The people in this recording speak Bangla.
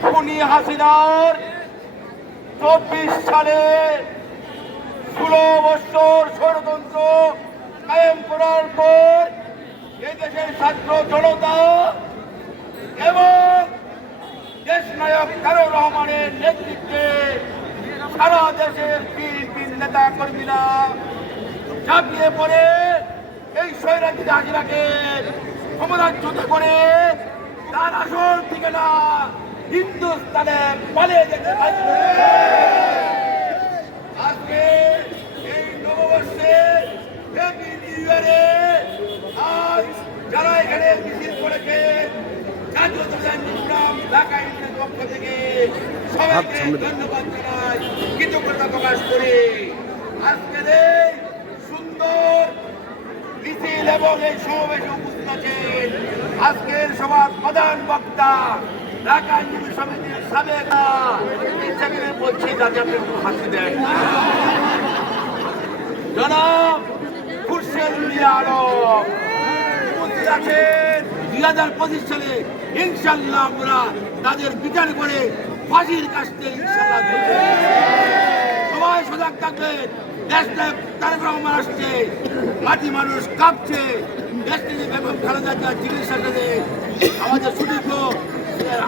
খুনি হাসিনার চব্বিশ সালে ষোলো বছর ষড়যন্ত্র কায়েম করার পর এই দেশের ছাত্র জনতা এবং দেশ নায়ক তারক রহমানের নেতৃত্বে সারা দেশের বিএনপি নেতা কর্মীরা ঝাঁপিয়ে পড়ে। এই স্বৈরাজী হাজিরাকে ক্ষমতাচ্যুত করে তার আসল ঠিকানা হিন্দুস্তানে পালিয়ে যেতে বাধ্য আজকে এই নববর্ষে হ্যাপি নিউ ইয়ারে আজ যারা এখানে মিছিল করেছে জাতীয় প্রোগ্রাম ঢাকা ইউনিয়নের পক্ষ থেকে সবাইকে ধন্যবাদ জানাই কৃতজ্ঞতা প্রকাশ করি। আজকের এই সুন্দর মিছিল এবং এই সমাবেশে উপস্থিত আছেন আজকের সবার প্রধান বক্তা পঁচিশ সালে ইনশাল্লাহ আমরা তাদের বিচার করে ফাঁসির কাছতে ইনশাল্লাহ সবাই সজাগ থাকবেন। দেশটা তারেক আসছে। মাটি মানুষ কাঁপছে। দেশটি বেগম খালেদা জিয়া চিকিৎসা আমাদের সুদীর্ঘ